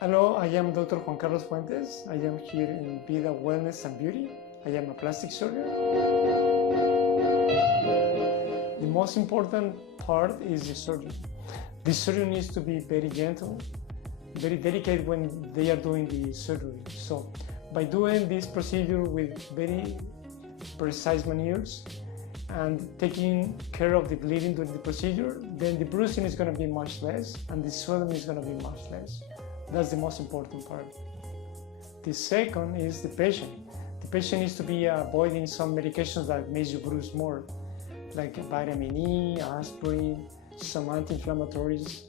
Hello, I am Dr. Juan Carlos Fuentes. I am here in Vida Wellness and Beauty. I am a plastic surgeon. The most important part is the surgeon. The surgeon needs to be very gentle, very delicate when they are doing the surgery. So by doing this procedure with very precise maneuvers and taking care of the bleeding during the procedure, then the bruising is going to be much less and the swelling is going to be much less. That's the most important part. The second is the patient. The patient needs to be avoiding some medications that makes you bruise more, like vitamin E, aspirin, some anti-inflammatories,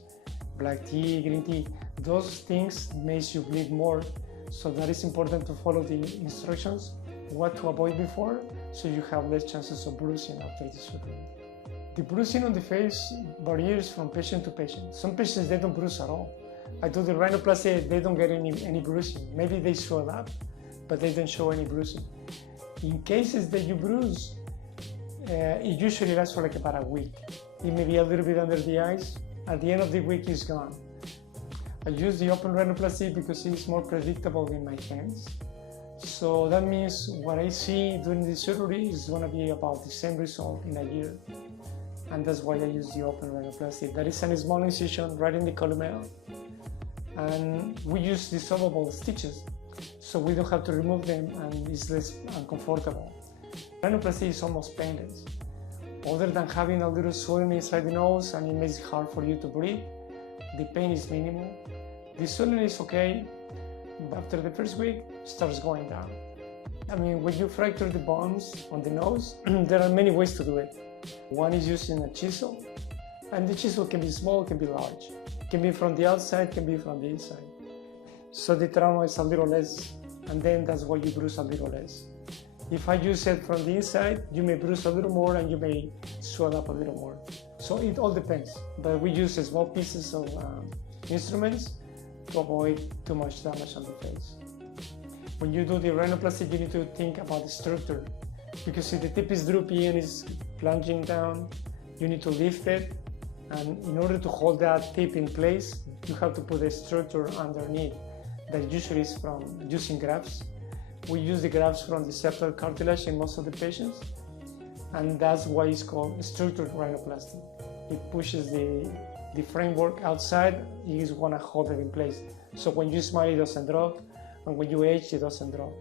black tea, green tea. Those things makes you bleed more. So that is important to follow the instructions, what to avoid before, so you have less chances of bruising after the surgery. The bruising on the face varies from patient to patient. Some patients, they don't bruise at all. I do the rhinoplasty, they don't get any bruising. Maybe they swell up, but they don't show any bruising. In cases that you bruise, it usually lasts for like about a week. It may be a little bit under the eyes. At the end of the week, it's gone. I use the open rhinoplasty because it's more predictable in my hands. So that means what I see during the surgery is going to be about the same result in a year. And that's why I use the open rhinoplasty. That is a small incision right in the columella. And we use dissolvable stitches, so we don't have to remove them and it's less uncomfortable. Rhinoplasty is almost painless. Other than having a little swelling inside the nose and it makes it hard for you to breathe, the pain is minimal. The swelling is okay, but after the first week, it starts going down. I mean, when you fracture the bones on the nose, there are many ways to do it. One is using a chisel, and the chisel can be small, can be large. Can be from the outside, can be from the inside. So the trauma is a little less, and then that's why you bruise a little less. If I use it from the inside, you may bruise a little more and you may swell up a little more. So it all depends, but we use small pieces of instruments to avoid too much damage on the face. When you do the rhinoplasty, you need to think about the structure, because if the tip is droopy and is plunging down, you need to lift it. And in order to hold that tip in place, you have to put a structure underneath that usually is from using grafts. We use the grafts from the septal cartilage in most of the patients, and that's why it's called structured rhinoplasty. It pushes the framework outside, you just want to hold it in place. So when you smile, it doesn't drop, and when you age, it doesn't drop.